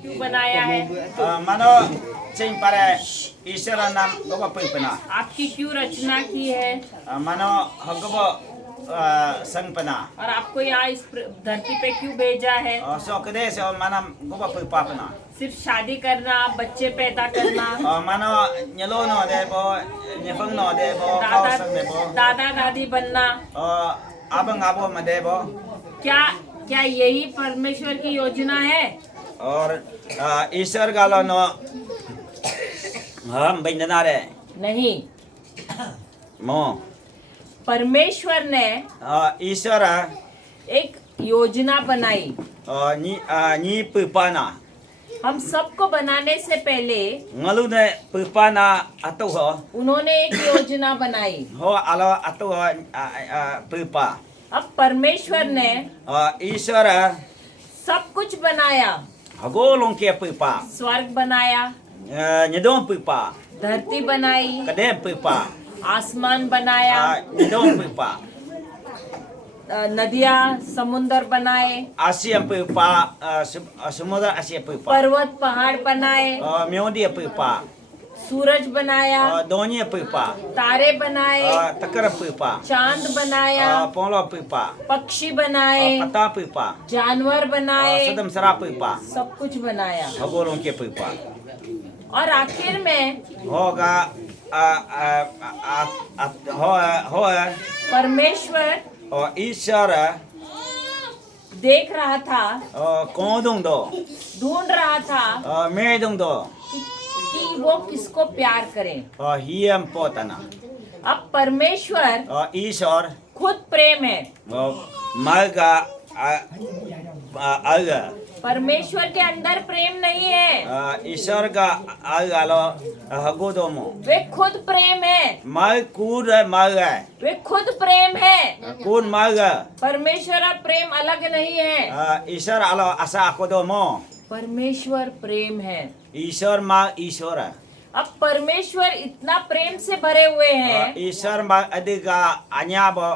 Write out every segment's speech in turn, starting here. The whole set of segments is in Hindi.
क्यों बनाया है? Mano cing pare isara nam goba pena. आपकी क्यों रचना की है? Mano hogobo sang pena. और आपको यहाँ इस धरती पे क्यों भेजा है? So kede so manam goba pena. सिर्फ शादी करना, बच्चे पैदा करना, Mano nyelo no debo, nyefang no debo, दादा kausang debo. दादा दादी बनना, Abang abo madebo. क्या क्या यही परमेश्वर की योजना है? और ईश्वर गालो नो हम बिंदना रे नहीं, मो परमेश्वर ने ईश्वर एक योजना बनाई। नी पुपाना हम सबको बनाने से पहले ngelu ne pupana atu ho उन्होंने एक योजना बनाई। ho alo atu ho pupa अब परमेश्वर ने ईश्वर सब कुछ बनाया। hago long ke pupa स्वर्ग बनाया, nyedom pupa धरती बनाई, kade pupa आसमान बनाया, nyedom pupa नदियाँ समुंदर बनाए, asia pupa samudra asia pupa पर्वत पहाड़ बनाए, meodia pupa सूरज बनाया, donya pupa तारे बनाए, takara pupa चांद बनाया, polo pupa पक्षी बनाए, pata pupa जानवर बनाए, sedam sara pupa सब कुछ बनाया। hago long ke pupa और आखिर में hoga ho परमेश्वर ईश्वर देख रहा था, kodong do ढूंढ रहा था medong do कि वो किसको प्यार करे। hiam potana अब परमेश्वर ईश्वर खुद प्रेम है। marga aga परमेश्वर के अंदर प्रेम नहीं है, ईश्वर का agalo hago do mo वे खुद प्रेम है, mai kur maga वे खुद प्रेम है। kun maga परमेश्वर और प्रेम अलग नहीं है। ईश्वर alo asa ako do mo परमेश्वर प्रेम है। ईश्वर ma ईश्वर अब परमेश्वर इतना प्रेम से भरे हुए हैं ईश्वर ma adiga anya bo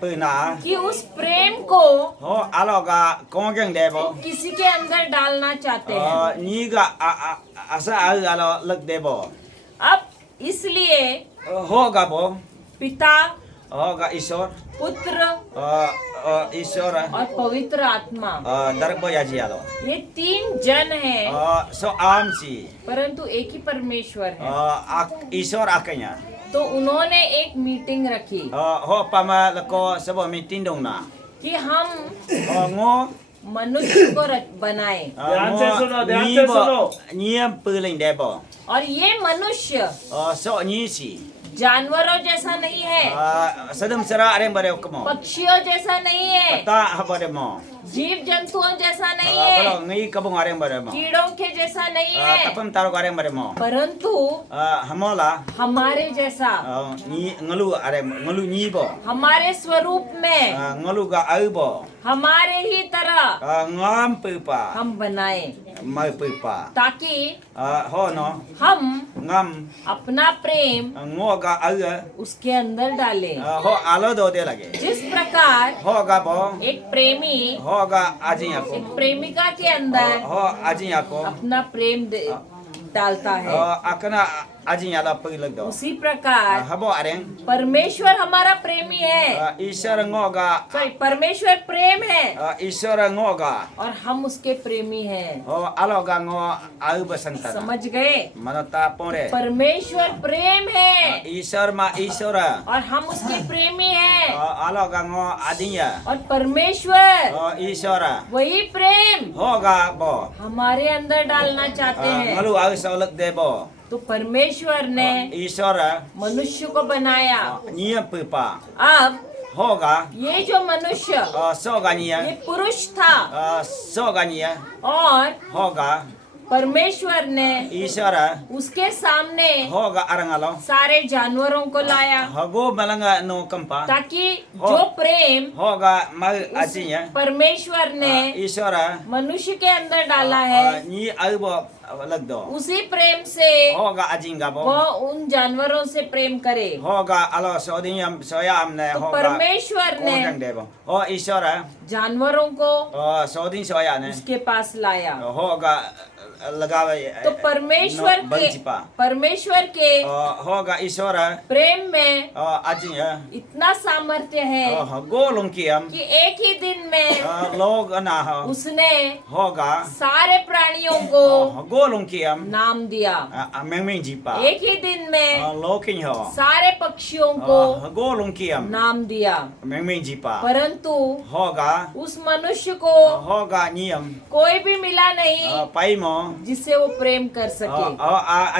pena कि उस प्रेम को ho alo ga kongeng debo किसी के अंदर डालना चाहते हैं। ni ga asa alo lag debo अब इसलिए ho ga bo पिता, ho ga ईश्वर पुत्र ईश्वर और पवित्र आत्मा, darbo yaji alo ये तीन जन हैं, so amsi परंतु एक ही परमेश्वर है। ईश्वर akanya तो उन्होंने एक मीटिंग रखी ho pama lako sabo meeting dong na कि हम ngo मनुष्य को बनाए ध्यान से सुनो नियम पुलिंग debo और ये मनुष्य so ni si जानवरों जैसा नहीं है, sadam sara areng bare okmo पक्षियों जैसा नहीं है, ta habare mo जीव जंतुओं जैसा नहीं balo है, ngi kabung areng bare mo कीड़ों के जैसा नहीं है, tapam taro areng bare mo परंतु hamola हमारे जैसा, ni ngalu areng ngalu ni bo हमारे स्वरूप में, ngalu ga au bo हमारे ही तरह ngam pupa हम बनाए, mai pupa ताकि ho no हम ngam अपना प्रेम ngo ga au उसके अंदर डालें। ho alo do de lage जिस प्रकार ho ga bo एक प्रेमी ho ga ajin ako एक प्रेमिका के अंदर ho ajin ako अपना प्रेम डालता है, akana ajin ala paglag do उसी प्रकार habo areng परमेश्वर हमारा प्रेमी है। ईश्वर ngo ga सॉरी, परमेश्वर प्रेम है ईश्वर ngo ga और हम उसके प्रेमी हैं। ho alo ga ngo au basantara समझ गए? manata pore परमेश्वर प्रेम है ईश्वर ma ईश्वर और हम उसके प्रेमी हैं। alo ga ngo adinya और परमेश्वर ईश्वर वही प्रेम ho ga bo हमारे अंदर डालना चाहते हैं। ngalu au saulak debo तो परमेश्वर ने ईश्वर मनुष्य को बनाया। niya pupa अब ho ga ये जो मनुष्य so ga niya ये पुरुष था so ga niya और ho ga परमेश्वर ने ईश्वर उसके सामने ho ga arangalo सारे जानवरों को लाया hago malanga no kampa ताकि जो प्रेम ho ga ma ajinya परमेश्वर ने ईश्वर मनुष्य के अंदर डाला है ni au bo lag do उसी प्रेम से ho ga ajinga bo वो उन जानवरों से प्रेम करे। ho ga alo sodiam soyam ne तो ho ga परमेश्वर ने kongeng debo ho ईश्वर जानवरों को sodin soya ne उसके पास लाया ho ga लगावे तो परमेश्वर no, के banjipa. होगा Isora प्रेम में ajinya इतना सामर्थ्य है golong kiam कि एक ही दिन में log ana उसने hoga सारे प्राणियों को golong kiam नाम दिया। mengmeng jipa एक ही दिन में loking ho सारे पक्षियों को golong kiam नाम दिया, mengmeng jipa परंतु hoga उस मनुष्य को hoga niam कोई भी मिला नहीं pai mo जिससे वो प्रेम कर सके।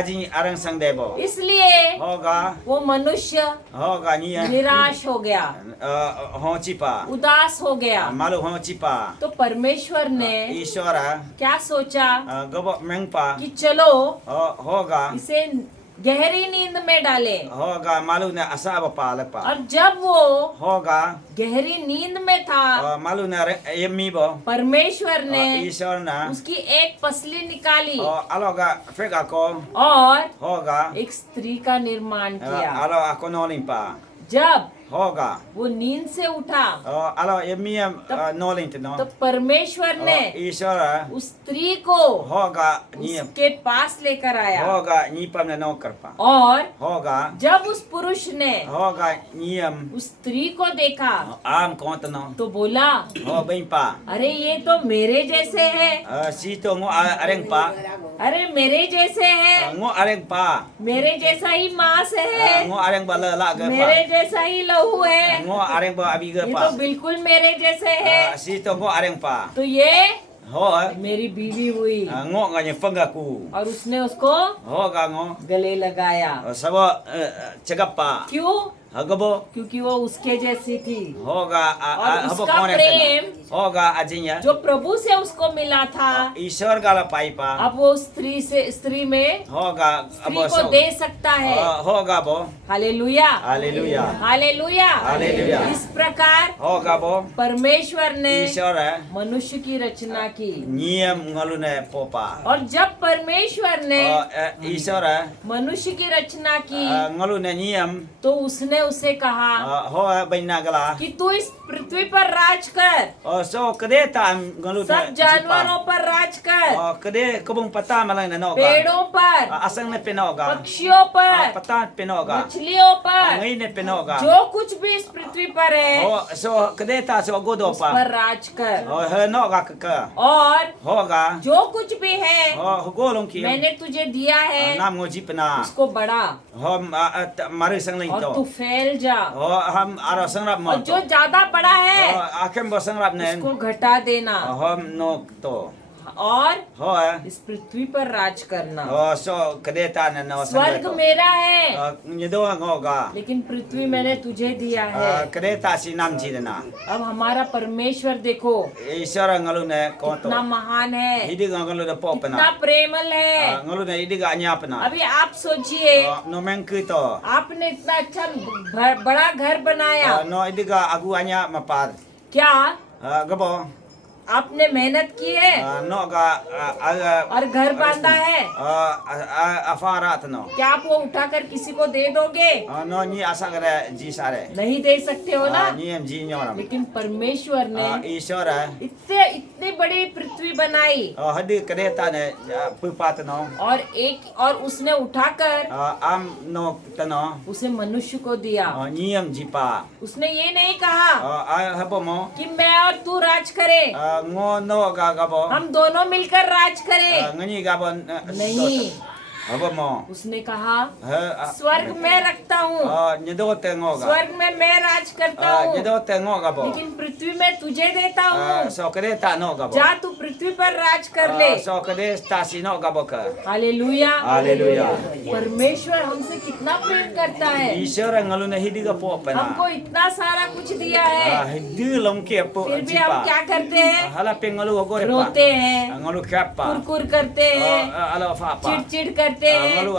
ajing arang sang debo इसलिए hoga वो मनुष्य hoga niam निराश हो गया, ho jipa उदास हो गया। malu ho jipa तो परमेश्वर ने Isora क्या सोचा gobok mengpa कि चलो hoga इसे गहरी नींद में डाले। hoga malu na asa apa lepa और जब वो hoga गहरी नींद में था, malu na yemi bo परमेश्वर ने Isor na उसकी एक पसली निकाली aloga fega ko और hoga एक स्त्री का निर्माण किया। alo ako nolimpa जब hoga वो नींद से उठा alo yemi noling tno तो परमेश्वर ने Isora उस स्त्री को hoga ni उसके पास लेकर आया hoga ni pam na no karpa और hoga जब उस पुरुष ने hoga niam उस स्त्री को देखा am kontno तो बोला, ho bempa अरे ये तो मेरे जैसे है, si to ngo areng pa अरे मेरे जैसे है, ngo areng pa मेरे जैसा ही मांस है, ngo areng ba la ga मेरे pa जैसा ही लहू है, ngo areng ba abi ga ये pa तो बिल्कुल मेरे जैसे है। si to ngo areng pa तो ये ho मेरी बीवी हुई ngo nga ni fanga ku और उसने उसको ho ga ngo गले लगाया। sabo cegapa क्यों? hagabo क्योंकि वो उसके जैसी थी ho ga और habo उसका kone प्रेम ho ga ajinya जो प्रभु से उसको मिला था, ईश्वर ga la pai pa अब वो स्त्री में ho ga स्त्री abo को दे सकता है। ho ga bo hallelujah, haleluya hallelujah. Hallelujah. इस प्रकार ho ga bo परमेश्वर ने ईश्वर मनुष्य की रचना की नियम ngalune popa और जब परमेश्वर ने ईश्वर मनुष्य की रचना की ngalune नियम तो उसने उसे कहा ho baina gala कि तू इस पृथ्वी पर राज कर, so kede ta ngalune सब जानवरों पर राज कर, kede kebung pata malang na no ga पेड़ों पर, asang na pinoga पक्षियों पर, pata pinoga मछलियों पर, ngai ne pinoga जो कुछ भी इस पृथ्वी पर है so kede ta so godo उस pa पर राज कर। he no ga ka और ho ga जो कुछ भी है ho golong ki मैंने तुझे दिया है nam ngo jipna उसको बढ़ा ho mari sang ling और to तू फैल जा, ho ham ara sang rap mo और जो ज्यादा बड़ा है akem bo sang rap ne उसको घटा देना ho no to और ho इस पृथ्वी पर राज करना। ho so kede ta na no sang स्वर्ग मेरा है nyedo ngo ga लेकिन पृथ्वी मैंने तुझे दिया है। kede ta si nam ji na अब हमारा परमेश्वर देखो ईश्वर ngalune ko to कितना महान है, hidig ngalune po कितना pana प्रेमल है। ngalune hidig anya pana अभी आप सोचिए, no men ku to आपने इतना अच्छा बड़ा घर बनाया, no hidig agu anya mapar क्या gabo आपने मेहनत की है no ga और घर बांधा है, afarat no क्या आप वो उठाकर किसी को दे दोगे? no ni asa gare ji sare नहीं दे सकते हो ना। ni em ji nyoram लेकिन परमेश्वर ने ईश्वर इतनी बड़ी पृथ्वी बनाई hidig kede ta ne pupat no और उसने उठाकर am no tano उसे मनुष्य को दिया। नियम jipa उसने ये नहीं कहा habo mo कि मैं और तू राज करें, ngo no ga gabo हम दोनों मिलकर राज करें। ngani gabo नहीं, habo mo उसने कहा स्वर्ग में रखता हूँ, nyedo te ngo ga स्वर्ग में मैं राज करता हूँ, nyedo te ngo gabo लेकिन पृथ्वी में तुझे देता हूँ, so kede ta no gabo जा तू पृथ्वी पर राज कर ले। so kede ta si no gabo ka hallelujah, hallelujah. परमेश्वर हमसे कितना प्रेम करता है, ईश्वर ngalune hidiga po pana हमको इतना सारा कुछ दिया है, hidu long ke po फिर भी हम jipa क्या करते हैं? hala pengalu go रोते हैं, ngalu kapa कुरकुर करते हैं, ala fa pa चिड़चिड़ करते कहते हैं ngalu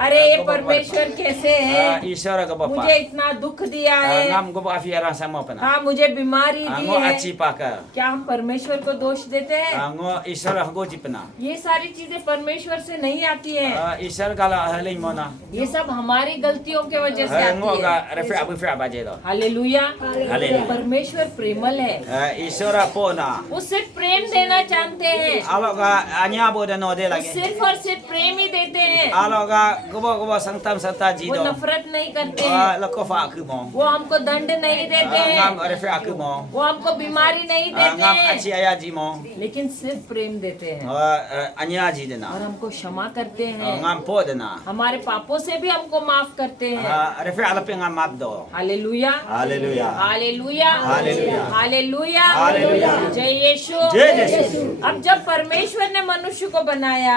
अरे ये परमेश्वर कैसे है, isara ka bapa मुझे इतना दुख दिया है, ngam go ba afiara sama pana हाँ मुझे बीमारी दी ngo है। aci paka क्या हम परमेश्वर को दोष देते हैं? ngo isara go jipna ये सारी चीजें परमेश्वर से नहीं आती है, isara kala halin mo na ये सब हमारी गलतियों के वजह से ngo आती ga है। refi abu fi abaje do hallelujah. Hallelujah. परमेश्वर प्रेमल है, isara po na वो सिर्फ प्रेम देना जानते हैं, alo ga anya bo de no de वो lagi सिर्फ और सिर्फ प्रेम ही देते हैं, alo ga go sangtam sata ji वो do नफरत नहीं करते हैं, la ko fa ku mo वो हमको दंड नहीं देते ngam हैं, refi aku mo वो हमको बीमारी नहीं देते ngam हैं, aci aya ji mo लेकिन सिर्फ प्रेम देते हैं anya ji de और na हमको क्षमा करते हैं, ngam po de na हमारे पापों से भी हमको माफ करते हैं। refi ala pe ngam map do hallelujah, haleluya hallelujah, hallelujah. Hallelujah, hallelujah. जय यीशु। जय यीशु। अब जब परमेश्वर ने मनुष्य को बनाया,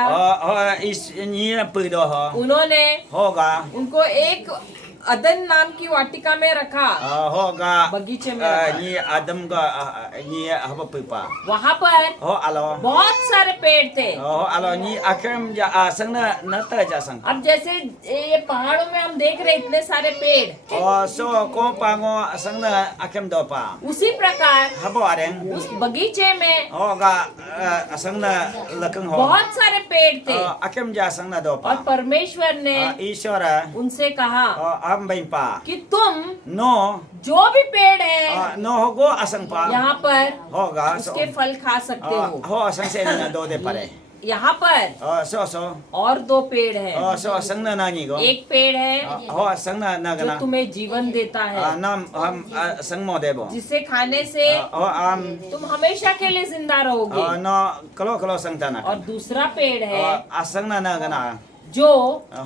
is ni pe do ha उन्होंने hoga उनको एक अदन नाम की वाटिका में रखा, hoga बगीचे में रखा। ni adam ga ni haba pe pa वहाँ पर ho alo बहुत सारे पेड़ थे। ho alo ni akem ja sang na ta ja sang अब जैसे ये पहाड़ों में हम देख रहे इतने सारे पेड़, so ko pa ngo sang na akem do pa उसी प्रकार habo areng उस बगीचे में hoga sang na lakang ho बहुत सारे पेड़ थे akem ja sang na do और pa परमेश्वर ने ईश्वर उनसे कहा हम बन पा कि तुम नो जो भी पेड़ है नो होगो असंग पा यहाँ पर होगा उसके फल खा सकते हो। हो असंग से ना दो दे परे यहाँ पर सो और दो पेड़ है, सो असंग ना नहीं गो एक पेड़ है हो असंग ना जो गना तुम्हें जीवन देता है, नाम हम संग मो देबो जिसे खाने से हो आम तुम हमेशा के लिए जिंदा रहोगे। नो कलो कलो संग ता ना और दूसरा पेड़ है असंग ना गना जो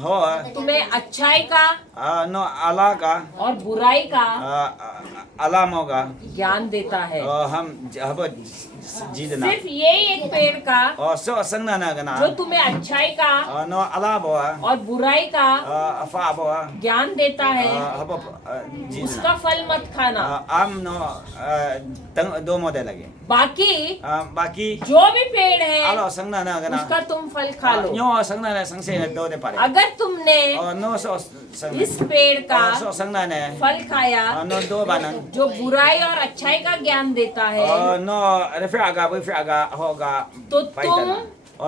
हो तुम्हें अच्छाई का नो अला का और बुराई का अलाम होगा ज्ञान देता है। हम अब जीतना सिर्फ यही एक पेड़ का सो असंग ना गना जो तुम्हें अच्छाई का नो अला बोआ और बुराई का अफा बोआ ज्ञान देता है, अब जीना उसका फल मत खाना। आम नो दो मोदे लगे बाकी बाकी जो भी पेड़ है आलो संग ना गना उसका तुम फल खा लो। न्यो संग ना संग से दो दे पारे अगर तुमने नो सो संग इस पेड़ का सो संग ना ने फल खाया नो दो बानन जो बुराई और अच्छाई का ज्ञान देता है, नो रेफे आगा होगा तो तुम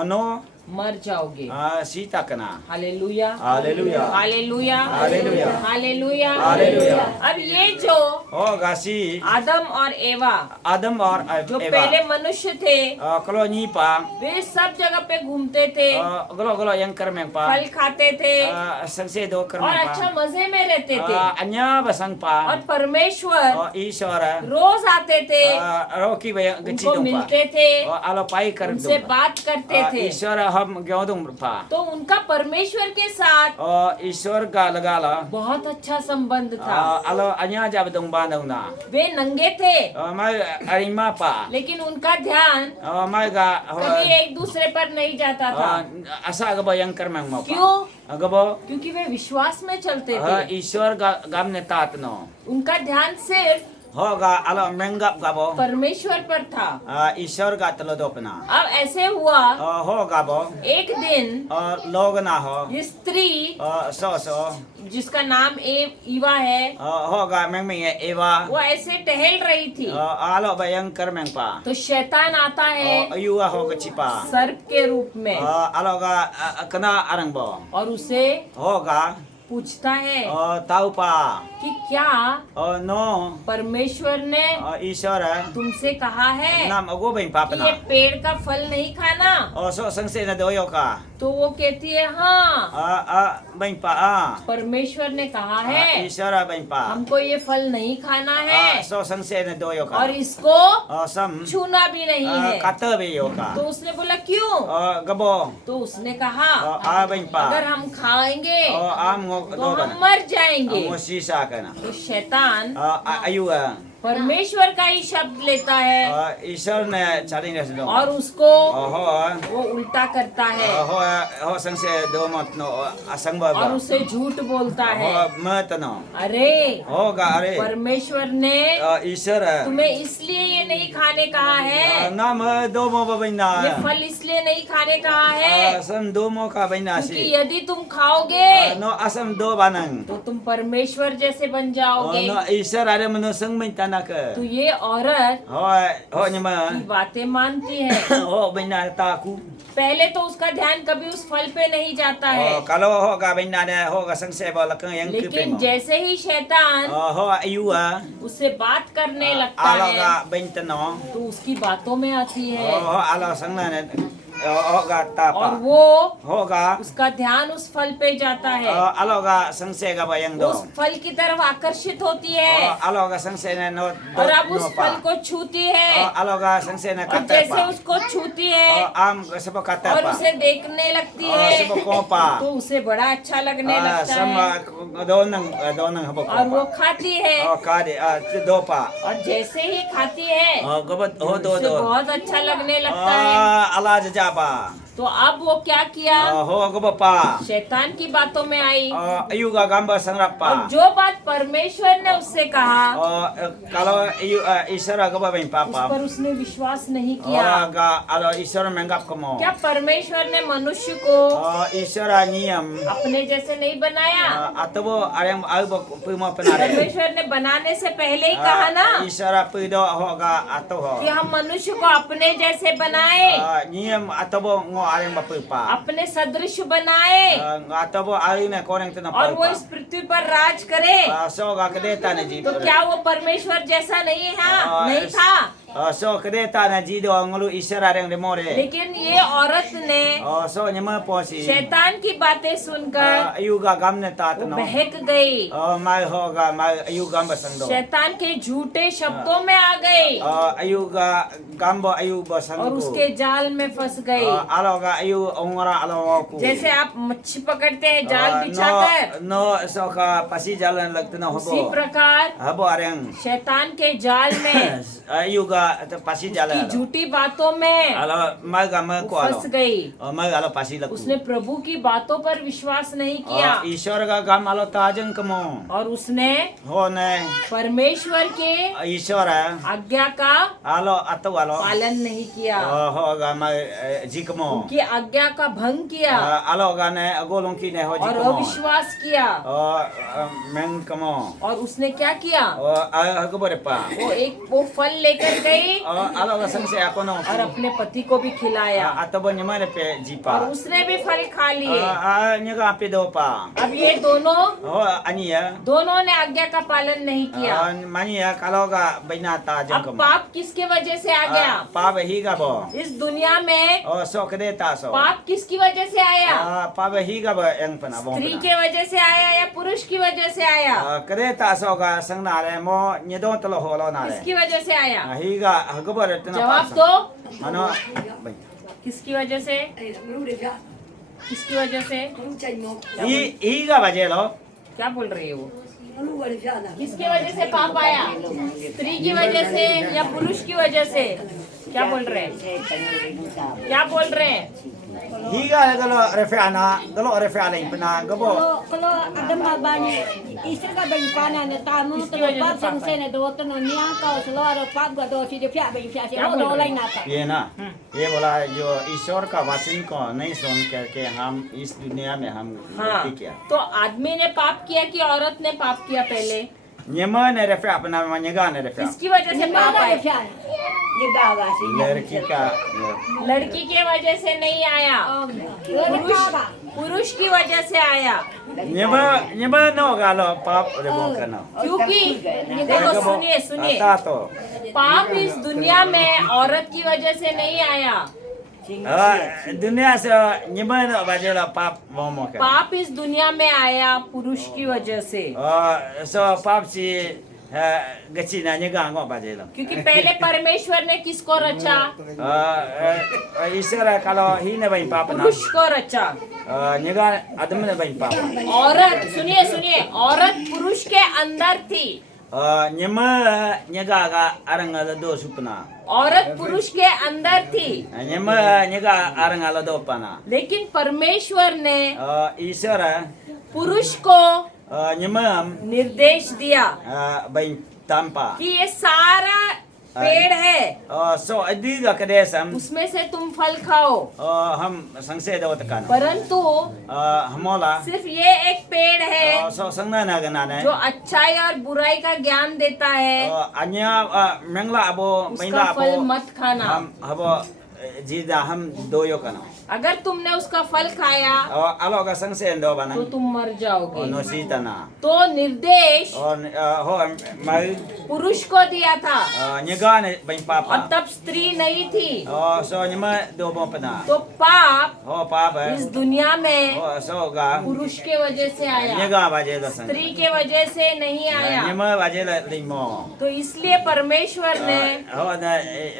नो मर जाओगे। सीता कना hallelujah, hallelujah hallelujah, hallelujah hallelujah, hallelujah. अब ये जो होगा सी आदम और एवा आदम और जो एवा पहले मनुष्य थे, कलोनी पा वे सब जगह पे घूमते थे, गलो गलो yang कर में पा फल खाते थे संसे दो कर और में अच्छा मजे में रहते थे। पा अन्य बसंग पा और परमेश्वर ईश्वर रोज आते थे, रोकी बय गच्ची उनको दो पा मिलते थे, आलो पाई कर उनसे दो बात करते थे। ईश्वर हम क्यों दूं पा तो उनका परमेश्वर के साथ ईश्वर का लगा ला बहुत अच्छा संबंध था। आलो अन्य जब दूं बांधो ना वे नंगे थे मैं अरिमा पा लेकिन उनका ध्यान मैं गा कभी एक दूसरे पर नहीं जाता था। असा गबो yang कर में पा क्यों? गबो क्योंकि वे विश्वास में चलते थे। ईश्वर गाम ने तात नो उनका ध्यान सिर्फ होगा आलो मेंगप गबो परमेश्वर पर था। ईश्वर का तलो दोपना अब ऐसे हुआ होगा बो एक दिन लोग ना हो ये स्त्री सो सो जिसका नाम ईवा है, होगा में एवा वो ऐसे टहल रही थी आलो भयंकर में पा तो शैतान आता है युवा होगा चिपा सर्प के रूप में आलो का कना अरंग बो और उसे होगा पूछता है ताऊ पा कि क्या नो परमेश्वर ने ईश्वर तुमसे कहा है नाम अगो बन कि पापना ये पेड़ का फल नहीं खाना? सो संसे न दोयो का तो वो कहती है हाँ, बन पा परमेश्वर ने कहा है ईश्वर बन पा हमको ये फल नहीं खाना है सो संसे न दोयो का और इसको सम छूना भी नहीं है। कातर भी यो का तो उसने बोला क्यों? गबो तो उसने कहा आ बन पा अगर हम खाएंगे आम तो हम मर जाएंगे। शीशा करना तो शैतान परमेश्वर का ही शब्द लेता है ईश्वरને ચાલીને છે और उसको हो वो उल्टा करता है हो संसे दो मतनो असंग बाबा और उसे झूठ बोलता है। हो मतनो अरे होगा अरे परमेश्वर ने ईश्वर तुम्हें इसलिए ये नहीं खाने कहा है, नाम दो मो बबिना ये फल इसलिए नहीं खाने कहा है असम दो मो का बिना क्योंकि सी यदि तुम खाओगे नो असम दो बानंग तो तुम परमेश्वर जैसे बन जाओगे। नो ईश्वर अरे मनो संग में तना के तो ये औरत हो निमा की बातें मानती है, हो बिना ताकू पहले तो उसका ध्यान कभी उस फल पे नहीं जाता है, kalau hoga biना ने होगा संसे बोला के yang लेकिन जैसे ही शैतान हो आयुआ उससे बात करने लगता aloga है bintano तो उसकी बातों में आती है हो alo संगना ने होगा तापा और वो होगा उसका ध्यान उस फल पे जाता है, aloga संसे का bayang do उस फल की तरफ आकर्षित होती है aloga संसे ने no और अब उस फल को छूती है aloga संसे ने और kata जैसे pa उसको छूती है am sebab kata और pa उसे देखने लगती है sebab kopa तो उसे बड़ा अच्छा लगने लगता sama है donang habo और वो kopa खाती है kade do pa और जैसे ही खाती है gobat ho do उसे do बहुत अच्छा लगने लगता है। ala japa तो अब वो क्या किया, हो gobapa शैतान की बातों में आई ayuga gambar sangrapa और जो बात परमेश्वर ने उससे कहा kalau ईश्वर गबा बइन उस पापा पर उसने विश्वास नहीं किया। ga alo ईश्वर menggap kemo क्या परमेश्वर ने मनुष्य को ईश्वर नियम अपने जैसे नहीं बनाया? atau arem au puma penare परमेश्वर ने बनाने से पहले ही कहा ना ईश्वर pudo hoga atau ho कि हम मनुष्य को अपने जैसे बनाए, नियम atau ngo arem bapupa अपने सदृश बनाए atau ari ne koreng tena और वो इस पृथ्वी पर राज करे। so ga kedeta ne ji तो क्या वो परमेश्वर जैसा नहीं है? नहीं था, so kedeta ne ji do ngulu Ishwar areng demore लेकिन ये औरत ने so nyama posi शैतान की बातें सुनकर ayuga gamne tat वो no बहक गई, mai hoga mai ayuga basando शैतान के झूठे शब्दों में आ गई ayuga gambo ayu और basando उसके जाल में फंस गई। aloga ayu ongora alo ku जैसे आप मच्छी पकड़ते हैं जाल बिछाकर, no so ka pasi jalan lagtena उसी hobo प्रकार habo areng शैतान के जाल में ayuga pasi की jalan झूठी बातों में alo mai ga mai वो ko alo फंस गई। mai alo pasi lagu उसने प्रभु की बातों पर विश्वास नहीं किया ईश्वर का गम alo tajeng kemo और उसने हो ने परमेश्वर के ईश्वर आज्ञा का alo atau alo पालन नहीं किया, हो ga mai jikmo उनकी आज्ञा का भंग किया alo ga ne agolong ki ne ho और jikmo अविश्वास किया। meng kemo और उसने क्या किया, aku berapa वो फल लेकर गई alo ga sang se ako no और अपने पति को भी खिलाया atau bon nyama pe और jipa उसने भी फल खा लिए। nyaga pe do pa अब ये दोनों ani ya दोनों ने आज्ञा का पालन नहीं किया। mani ya kalau ga bainata jeng अब kemo पाप किसके वजह से आ गया? pa hi ga bo इस दुनिया में so kedeta so पाप किसकी वजह से आया? pa hi ga ba yang pena bong स्त्री के वजह से आया या पुरुष की वजह से आया? kedeta so ga sang na le mo nyedon telo ho lo na le किसकी वजह से आया? hi ga ga ba tena जवाब दो, ano किसकी वजह से? किसकी वजह से? hi ga ba je lo क्या बोल रही है वो? किसकी वजह से पाप आया? स्त्री की वजह से या पुरुष की वजह से? क्या बोल रहे हैं? क्या बोल रहे हैं? hi ga galo refe ana galo refe ana pena ga bo Kalau ada mabani istri ka bagi pana ne tamu to pap sang se ne do to no nya ka selo ada pap ga do si de pya bagi pya se do lai na ta ये ना ये बोला जो ईश्वर का वचन को नहीं सुन करके हम इस दुनिया में हम हाँ, गलती किया तो आदमी ने पाप किया कि औरत ने पाप किया पहले? nyema ne refe अपना मनेगा ne refe किसकी वजह से पाप da आया? pya ni ga ga si लड़की का लड़की के वजह से नहीं आया, पुरुष की वजह से आया। nyema no galo pap re bon kana क्योंकि देखो, सुनिए सुनिए, आता तो पाप इस दुनिया में औरत की वजह से नहीं आया, दुनिया से nyema no bajela pap momo ka पाप इस दुनिया में आया पुरुष की वजह से। so pap si gachi na nyega ngo bajela क्योंकि पहले परमेश्वर ने किसको रचा? ईश्वर kalau hi ne bain pap na पुरुष को रचा। nyega adam ne bain pap औरत, सुनिए सुनिए, औरत पुरुष के अंदर थी, Nyama nyaga ga arangala do supna. औरत पुरुष के अंदर थी, Nyama nyaga arangala do pana. लेकिन परमेश्वर ने Isara पुरुष को nyama निर्देश दिया bain tampa. कि ये सारा पेड़ है, So adiga kadesam उसमें से तुम फल खाओ, हम संसे दो तकाना. परंतु Hamola सिर्फ ये एक पेड़ है so sangna na ganane. जो अच्छाई और बुराई का ज्ञान देता है, Anya mengla abo उसका mainla फल abo मत खाना। हम habo jida हम doyo kana. अगर तुमने उसका फल खाया Alo ka संसे दो बना. तो तुम मर जाओगे। No sita na. तो निर्देश हो mai पुरुष को दिया था nyaga ne bain और papa. तब स्त्री नहीं थी, So nyama do mo pana. तो पाप Ho papa. इस दुनिया में So ga पुरुष के वजह से आया, nyaga baje da sang. स्त्री के वजह से नहीं आया। Nyama baje la limo. तो इसलिए परमेश्वर ने Ho na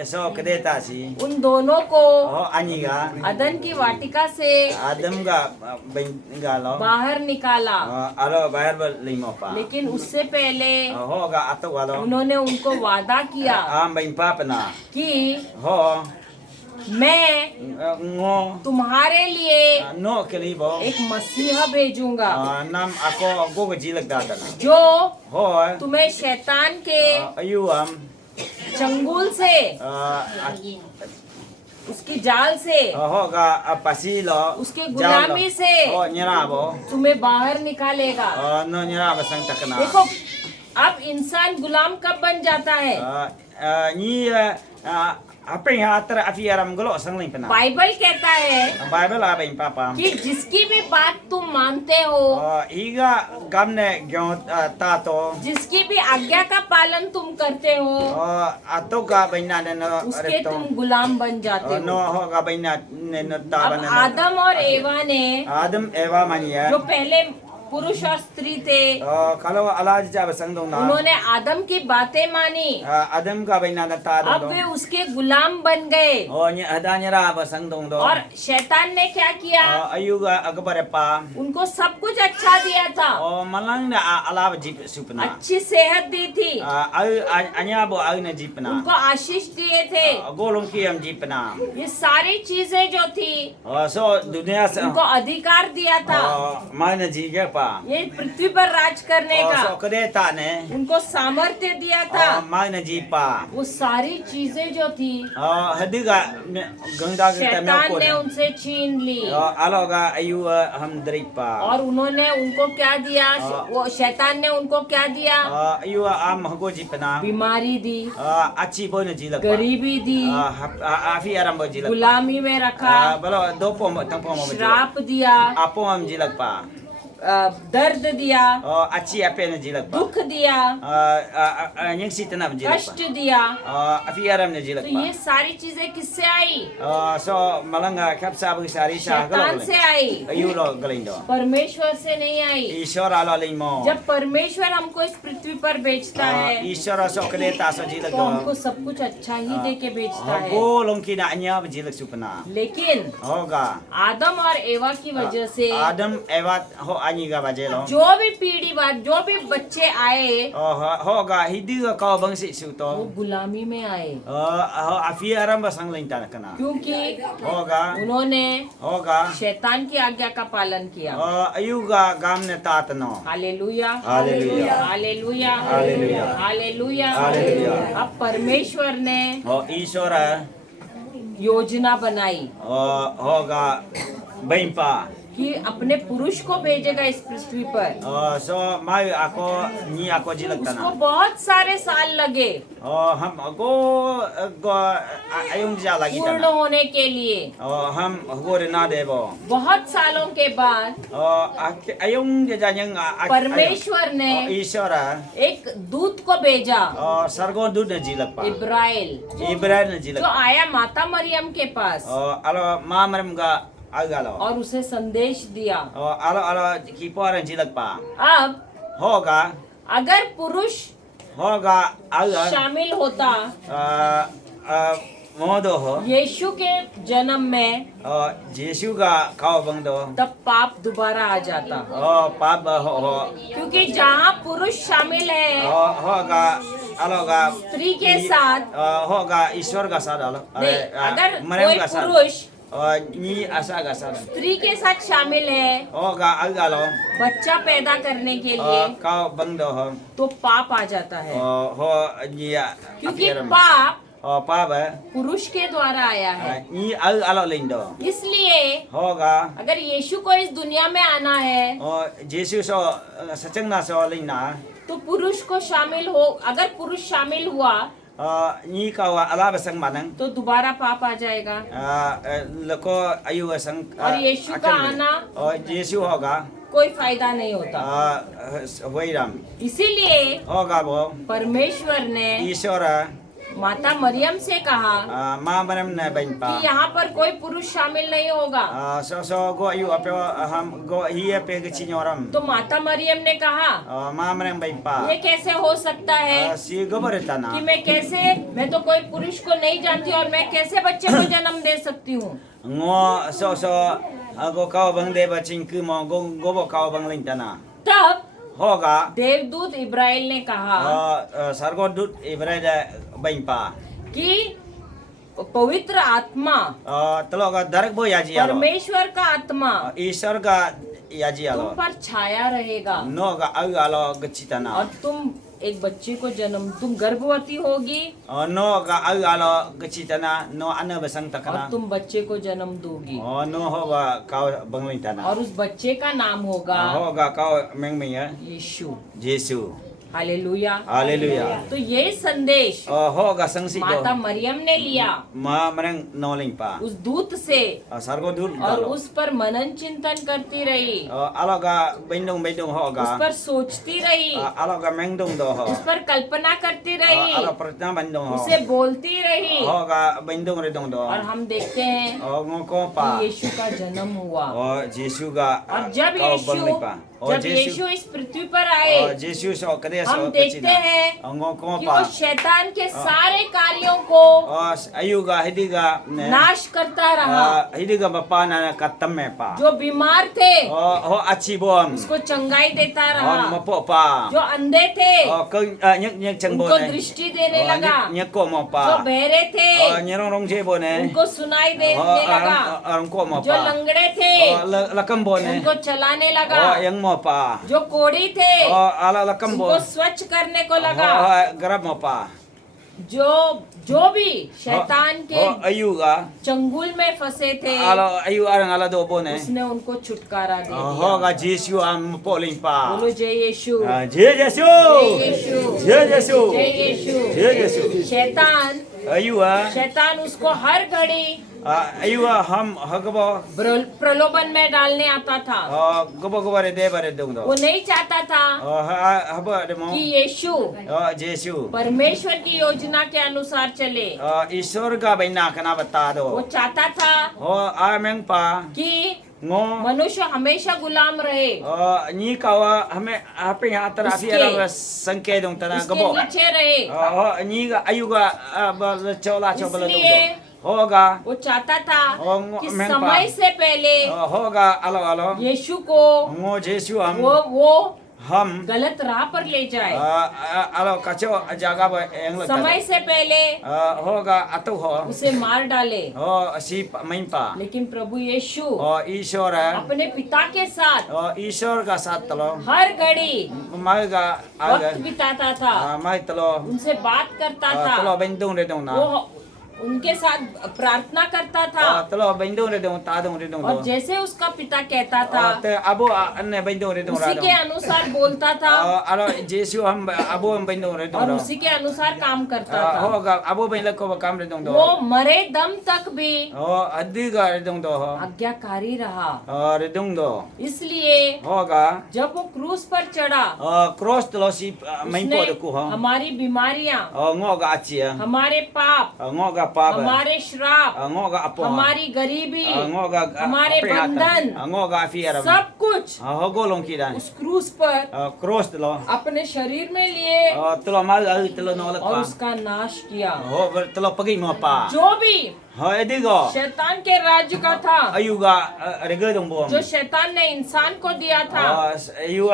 so kadeta si. उन दोनों को Ho aniga अदन की वाटिका से Adam ga bain galo. बाहर निकाला, Alo bahar ba limo pa. लेकिन उससे पहले Ho ga ato galo. उन्होंने उनको वादा किया Am bain papa na. कि Ho मैं ngo तुम्हारे लिए no kelibo. एक मसीहा भेजूंगा Nam ako go jilak data na. जो Ho तुम्हें शैतान के ayu चंगुल से, उसकी जाल से, ho ga pasilo. उसके गुलामी से Ho nyarabo. तुम्हें बाहर निकालेगा। No nyarabo sang takana. देखो अब इंसान गुलाम कब बन जाता है? Ni apa yang antara afiaram golo sang lain pena. Bible कहता है Bible apa yang papa. कि जिसकी भी बात तुम मानते हो, Iga gamne gyot tato. जिसकी भी आज्ञा का पालन तुम करते हो, Atau ga baina na उसके तुम गुलाम बन जाते No हो। ho ga baina na अब taban na. आदम और एवा ने Adam Eva mania. जो पहले पुरुष और स्त्री थे, Kalau Allah jawab sang dong na. उन्होंने आदम की बातें मानी, Adam ga baina na ta अब dong. वे उसके गुलाम बन गए। Oh ni ada nyara ba sang dong dong. और शैतान ने क्या किया? Ayu ga agapare pa. उनको सब कुछ अच्छा दिया था, Oh malang na Allah jip supna. अच्छी सेहत दी थी, Ayu anya bo ayu na jipna. उनको आशीष दिए थे, Golong kiam jipna. ये सारी चीजें जो थी So dunia se. उनको अधिकार दिया था Mana jiga pa. ये पृथ्वी पर राज करने So का, kadeta ne. उनको सामर्थ्य दिया था। Mana jipa. वो सारी चीजें जो थी Hadiga gangda kita शैतान meko ने ne. उनसे छीन ली Aloga ayu ham dripa. और उन्होंने उनको क्या दिया? वो शैतान ने उनको क्या दिया? Ayu am hago jipna. बीमारी दी, Aci boy na jilak pa. गरीबी दी, Afi aram bo jilak. गुलामी में रखा, Balo dopo tampo mo jilak. श्राप दिया, Apo am jilak pa. दर्द दिया, Aci apa na jilak pa. दुख दिया, Yang si tanam jilak कष्ट pa. दिया। Afi aram na jilak तो ये pa. सारी चीजें किससे आई? So malanga kapsa bagi sari sa शैतान से आई, Ayu lo galindo. परमेश्वर से नहीं आई। Ishwar ala limo. जब परमेश्वर हमको इस पृथ्वी पर बेचता है Ishwar so kadeta so jilak तो हमको do. सब कुछ अच्छा ही दे के बेचता है, Go long kina anya jilak supna. लेकिन Hoga. आदम और एवा की वजह से Adam ewat ho anyi ga bajelo. जो भी पीढ़ी बाद जो भी बच्चे आए Hoga hidiga ka bang si वो suto. गुलामी में आए, Afi aram ba sang lain tan kana. क्योंकि Hoga. उन्होंने Hoga. शैतान की आज्ञा का पालन किया। Ayuga gamne tatano. Hallelujah, hallelujah. Hallelujah, hallelujah. Hallelujah. Hallelujah. अब परमेश्वर ने Ishwara योजना बनाई hoga baimpa. कि अपने पुरुष को भेजेगा इस पृथ्वी पर। So mai ako ni ako jilak उसको tanan. बहुत सारे साल लगे Ham go ayong ja lagi पूर्ण tanan. होने के लिए। Ham go na debo. बहुत सालों के बाद Ayong janyang परमेश्वर ने Ishwara एक दूत को भेजा, sargo dud na jilak pa. इब्राइल, Ibrahim na जो jilak. आया माता मरियम के पास Alo mamaram ga agalo. और उसे संदेश दिया। Alo kiporan jilak pa. अब Hoga अगर पुरुष hoga aga शामिल होता mo do ho यीशु के जन्म में Jesu ga kau bang do तब पाप दोबारा आ जाता, pa ba ho क्योंकि जहाँ पुरुष शामिल है ho ga alo ga स्त्री के साथ, ho ga ईश्वर का साथ alo नहीं, अगर मरियम कोई का साथ पुरुष ni asa का साथ स्त्री के साथ शामिल है ho ga agalo बच्चा पैदा करने के लिए, kau bang do ho तो पाप आ जाता है, ho ni क्योंकि पाप pa ba पुरुष के द्वारा आया है। ni alo ling do इसलिए ho ga अगर यीशु को इस दुनिया में आना है Jesu so sachang na so ling na तो पुरुष को शामिल हो, अगर पुरुष शामिल हुआ ni kau ala basang manang तो दोबारा पाप आ जाएगा, lako ayu asang और यीशु का आना Jesu ho ga कोई फायदा नहीं होता। wai ram इसीलिए ho ga bo परमेश्वर ने ईश्वर माता मरियम से कहा ma manam na bain कि pa यहाँ पर कोई पुरुष शामिल नहीं होगा। so go ayu ape ham go hi pe ke chinyoram तो माता मरियम ने कहा ma manam bain pa ये कैसे हो सकता है si go baretana कि मैं तो कोई पुरुष को नहीं जानती और मैं कैसे बच्चे को जन्म दे सकती हूँ। ngo so go kau bang de ba ching ku mo go bo kau bang ling tana तब ho ga देवदूत इब्राहिम ने कहा sargodut ibrada bain pa कि पवित्र आत्मा, telo ga darak bo yaji alo परमेश्वर का आत्मा ईश्वर का याजी तुम alo पर छाया रहेगा no ga ag alo gachitana और तुम एक बच्चे को तुम गर्भवती होगी no ga ag alo gachitana no ana basang और takana तुम बच्चे को जन्म दोगी no ho ba kau bang ling tana और उस बच्चे का नाम होगा ho ga kau meng meng ya यीशु। Jesu hallelujah. hallelujah तो ये संदेश ho ga sangsi माता do मरियम ने लिया ma manang no ling pa उस दूत से sargodut और alo उस पर मनन चिंतन करती रही, alo ga bendong ho उस ga पर सोचती रही, alo ga mengdong do ho उस पर कल्पना करती रही, alo pratna bendong ho उसे बोलती रही। ho ga bendong redong do और हम देखते हैं ngo ko pa कि यीशु का जन्म हुआ Jesu ga और जब kau bang ling pa यीशु इस पृथ्वी पर आए Jesu so kade so हम देखते हैं ngo ko कि pa वो शैतान के सारे कार्यों को ayu ga hidiga नाश करता रहा। hidiga bapa na katam me pa जो बीमार थे ho achi bom उसको चंगाई देता रहा, mapo pa जो अंधे थे ko nyak nyak chang bo उनको ne दृष्टि देने लगा, nyak ko mo जो pa बहरे थे nyarong rong je bo ne उनको सुनाई देने लगा, arong ko mo जो pa लंगड़े थे lakam bo ne उनको चलाने लगा, yang mo pa जो कोढ़ी थे ala lakam bo उनको स्वच्छ करने को लगा। garab mo pa जो भी शैतान के ayu ga चंगुल में फंसे थे ala ayu arang ala do bo ne उसने उनको छुटकारा दे ho दिया। ga Jesu am po ling pa बोलो जय यीशु, je Jesu जय यीशु, je Jesu जय यीशु। je Jesu शैतान ayu उसको हर घड़ी ayu ham hagbo प्रलोभन में डालने आता था। gobo gobo re de bare dong do वो नहीं चाहता था haba de mo कि यीशु Jesu परमेश्वर की योजना के अनुसार चले। ईश्वर का बैना कना बता दो वो चाहता था हो आमें पा कि ngo मनुष्य हमेशा गुलाम रहे, ni kawa hame ape ya tara fi उसके- ara sanke dong tara उसके gabo नीचे रहे। ni ga ayu ga chola chola dong इसलिए do hoga वो चाहता था कि मैं समय से पहले hoga alo alo यीशु को ngo Jesu ham वो हम गलत राह पर ले जाए। alo kacho jaga ba eng la समय से पहले hoga atu ho उसे मार डाले, ho si main pa लेकिन प्रभु यीशु ईश्वर अपने पिता के साथ ईश्वर का साथ तलो हर घड़ी मागा वक्त बिताता था, mai talo उनसे बात करता talo था, bendong re dong na वो उनके साथ प्रार्थना करता था। talo bendong re dong ta dong re dong और do जैसे उसका पिता कहता था te abo anne bendong re dong ra उसी के dong अनुसार बोलता था alo Jesu ham abo bendong re dong और do उसी के अनुसार काम करता था। hoga abo ben la ko kam re dong do वो मरे दम तक भी adiga re dong do आज्ञाकारी रहा। re dong do इसलिए hoga जब वो क्रूस पर चढ़ा cross talo si main po de ko ha हमारी बीमारियां, ngoga achia हमारे पाप, ngoga pa ba हमारे श्राप, ngoga apo हमारी गरीबी, ngoga हमारे बंधन, ngoga afiara सब कुछ cruise ho go long kita उस क्रूज पर cross telo अपने शरीर में लिए telo mal telo no और la उसका नाश किया। ho telo pergi mo pa जो भी ho edigo शैतान के राज्य का था, ayuga rega dong bom जो शैतान ने इंसान को दिया था ayu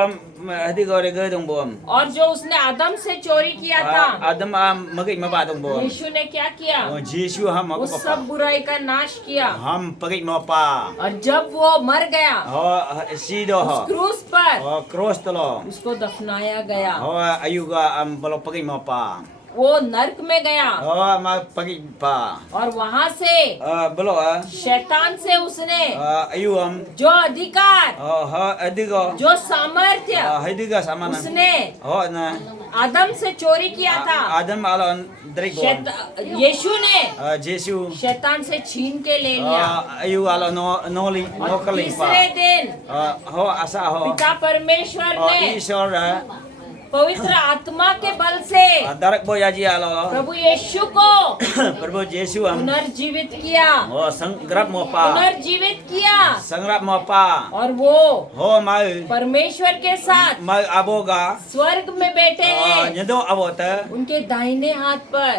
edigo rega dong bom और जो उसने आदम से चोरी किया था, adam magi ma ba dong bom यीशु ने क्या किया? Yesu ham वो ko सब बुराई का नाश किया। ham pergi mo pa और जब वो मर गया ho si do उस ho क्रूज पर, cross telo उसको दफनाया गया। ho ayuga balo pergi mo pa वो नरक में गया ma pergi pa और वहां से balo शैतान से उसने ayu जो अधिकार, ha edigo जो सामर्थ्य ediga sama na उसने ho na आदम से चोरी किया था, adam alon drik bom यीशु ने Yesu शैतान से छीन के ले लिया। ayu alon no और kaling pa तीसरे दिन ho asa ho पिता परमेश्वर ने Isor पवित्र आत्मा के बल से darak boy aji alo प्रभु यीशु को Prabhu Yesu पुनर्जीवित किया, ho sangrap mo pa पुनर्जीवित किया sangrap mo pa और वो ho mai परमेश्वर के साथ mai aboga स्वर्ग में बैठे हैं, nyedo abota उनके दाहिने हाथ पर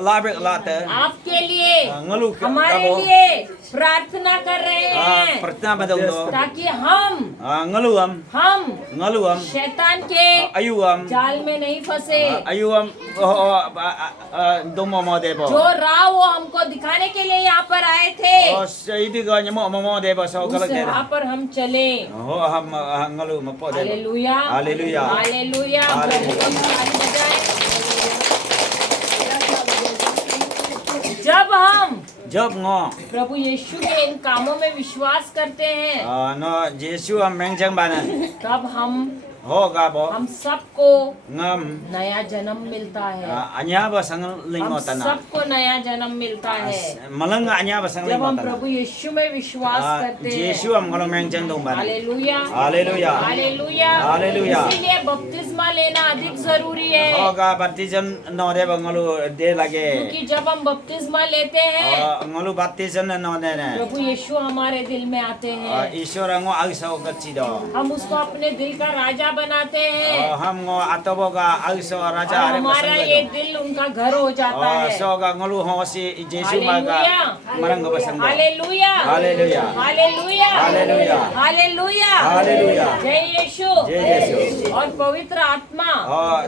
labrik lata आपके लिए, ngalu हमारे लिए प्रार्थना कर रहे हैं pertama badong do ताकि हम ngaluam शैतान के ayuam जाल में नहीं फंसे। ayuam domo mo debo जो राह वो हमको दिखाने के लिए यहाँ पर आए थे, idi go nyamo mo debo so उस galak राह पर हम चले। ho ham ngalu mo po debo hallelujah, hallelujah, hallelujah. Hallelujah. प्रभु का ताली बजाएं। जब हम job ngo प्रभु यीशु के इन कामों में विश्वास करते हैं, no Yesu am mengjang bana तब हम gabo सबको ngam नया जन्म मिलता है। anya ba sang हम lingotana सबको नया जन्म मिलता है malang anya ba sang जब हम lingotana प्रभु यीशु में विश्वास करते हैं। Yesu am ngalo mengjang dong bana hallelujah, hallelujah hallelujah, hallelujah. इसीलिए बपतिस्मा लेना अधिक जरूरी है, ga baptism no debo ngalu de lage क्योंकि जब हम बपतिस्मा लेते हैं ngalu baptism no de ne प्रभु यीशु हमारे दिल में आते हैं, Isor ngo agso gatsi do हम उसको अपने दिल का राजा बनाते हैं ham ngo atoboga agso और raja are हमारा ये दिल उनका घर हो जाता है। so ga ngalu ho si Yesu maga marang ga basang hallelujah, hallelujah hallelujah, hallelujah hallelujah, hallelujah जय यीशु। जय यीशु और पवित्र आत्मा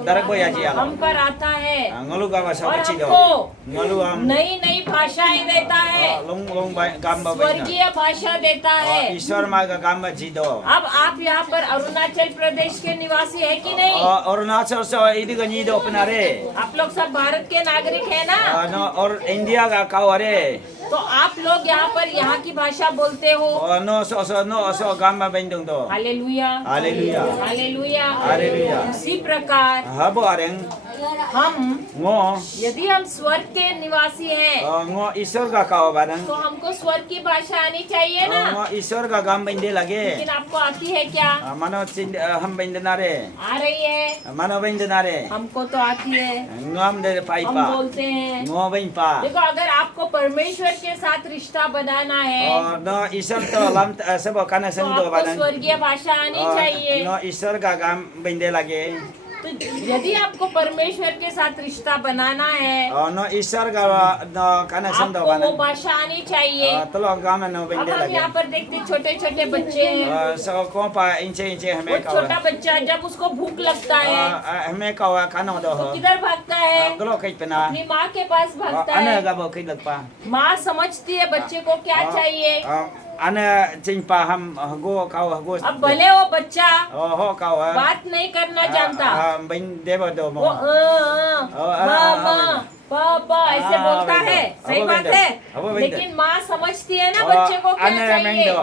darak boy aji ala हम पर आता है ngalu ga basa और gatsi do हमको ngalu am नई नई भाषाएं देता है, long long gam ba स्वर्गीय भाषा देता है। Isor maga gam ba ji do अब आप यहाँ पर अरुणाचल प्रदेश के निवासी है कि नहीं? Arunachal so idi ga ni do penare आप लोग सब भारत के नागरिक है ना? no or India ga kaware तो आप लोग यहाँ पर यहाँ की भाषा बोलते हो। no so gam ba bendong do hallelujah, hallelujah hallelujah, hallelujah उसी प्रकार habo areng हम ngo यदि हम स्वर्ग के निवासी हैं ngo Isor ga kawabarang तो हमको स्वर्ग की भाषा आनी चाहिए ना। ngo Isor ga gam bende lage लेकिन आपको आती है क्या? mano ham bendenare आ रही है, mano bendenare हमको तो आती है, ngam de हम paipa बोलते हैं। ngo ben pa देखो अगर आपको परमेश्वर के साथ रिश्ता बनाना है no Isor to lam sabo kana तो sang do आपको barang स्वर्गीय भाषा आनी चाहिए। no Isor ga gam bende lage तो यदि आपको परमेश्वर के साथ रिश्ता बनाना है no Isor ga no kana sang do आपको वो barang भाषा आनी चाहिए। tolo gam no अब bende हम lage यहाँ पर देखते छोटे छोटे बच्चे हैं, so ko pa inche वो hame छोटा ka बच्चा जब उसको भूख लगता है hame ka kana do तो ho किधर भागता है? glo kai pena अपनी माँ के पास भागता ana है। ga bo kai lagpa माँ समझती है बच्चे को क्या चाहिए। ana chingpa ham go go अब भले वो बच्चा ho ka बात नहीं करना जानता, ben debo do वो mo मामा पापा ऐसे बोलता है, सही बात है, लेकिन माँ समझती है ना बच्चे को क्या चाहिए।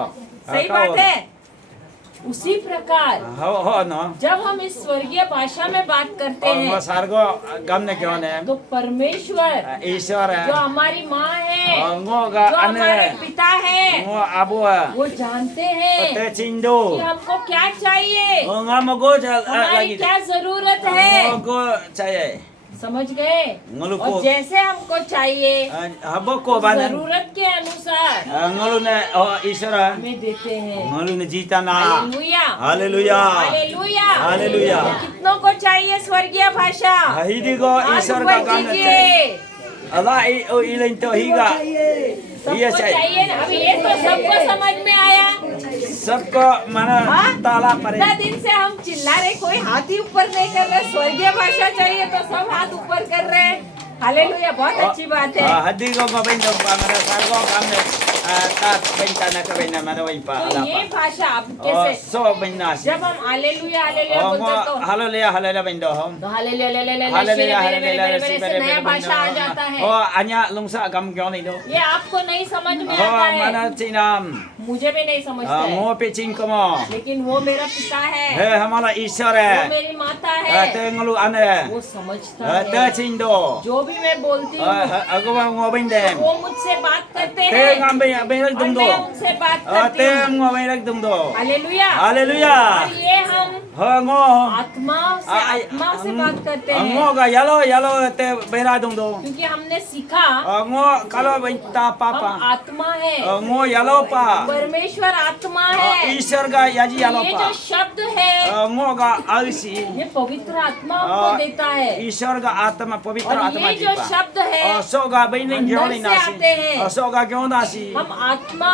सही बात है। उसी प्रकार ho no जब हम इस स्वर्गीय भाषा में बात करते हैं sargo gam ne kyo ne तो परमेश्वर Isor जो हमारी माँ है, ngo ga जो हमारे ane पिता है, ngo abu वो जानते हैं te chindo कि हमको क्या चाहिए, ngam go हमारी lagi क्या जरूरत है। go chaye समझ गए? Ngulu और ko जैसे हमको चाहिए habo ko banan जरूरत के अनुसार ngulu na isara हमें देते हैं। ngulu na jita na hallelujah, hallelujah hallelujah, Hallelujah. कितनों को चाहिए स्वर्गीय भाषा? hidi ko हाथ isar ऊपर ka kam na कीजिए। Allah ilain to higa सबको चाहिए ना? अभी ये तो सबको समझ में आया। सबको mana हाँ? ताला परे इतना दिन से हम चिल्ला रहे, कोई हाथ ही ऊपर नहीं कर रहे। स्वर्गीय भाषा चाहिए तो सब हाथ ऊपर कर रहे हैं। हालेलुया, बहुत अच्छी बात है। hadi ko mabendo pa mana sargo kam na tat bentana ka bena mana wai pa तो ala ये pa भाषा आप कैसे so benas जब हम हालेलुया हालेलुया बोलते तो hallelujah hallelujah bendo hom तो hallelujah hallelujah hallelujah hallelujah hallelujah से नया भाषा आ जाता है। anya lungsa gam kyo ni do ये आपको नहीं समझ में आता है, mana chinam मुझे भी नहीं समझता है, ngo pe chin ko mo लेकिन वो मेरा पिता है, he hamala ishar वो hai मेरी माता है, te ngulu ane वो समझता te है। chin do जो भी मैं बोलती हूँ ako ba ngo bende वो मुझसे बात करते te हैं ngam be be rak और dum do मैं उनसे बात करती te हूँ। ngo be rak dum do hallelujah. hallelujah और ये हम ha ngo आत्मा से बात करते हैं, ngo ga yalo te bera dum do क्योंकि हमने सीखा ngo kalau benta हम papa आत्मा है, ngo yalo pa परमेश्वर आत्मा है। ईश्वर का याजी yalo ये pa जो शब्द है ngo ga alsi ये पवित्र आत्मा हमको देता है, ईश्वर का आत्मा पवित्र और आत्मा ये जो जीवा शब्द है so ga baining अंदर gyoni से आते हैं। nasi so ga gyoni nasi हम आत्मा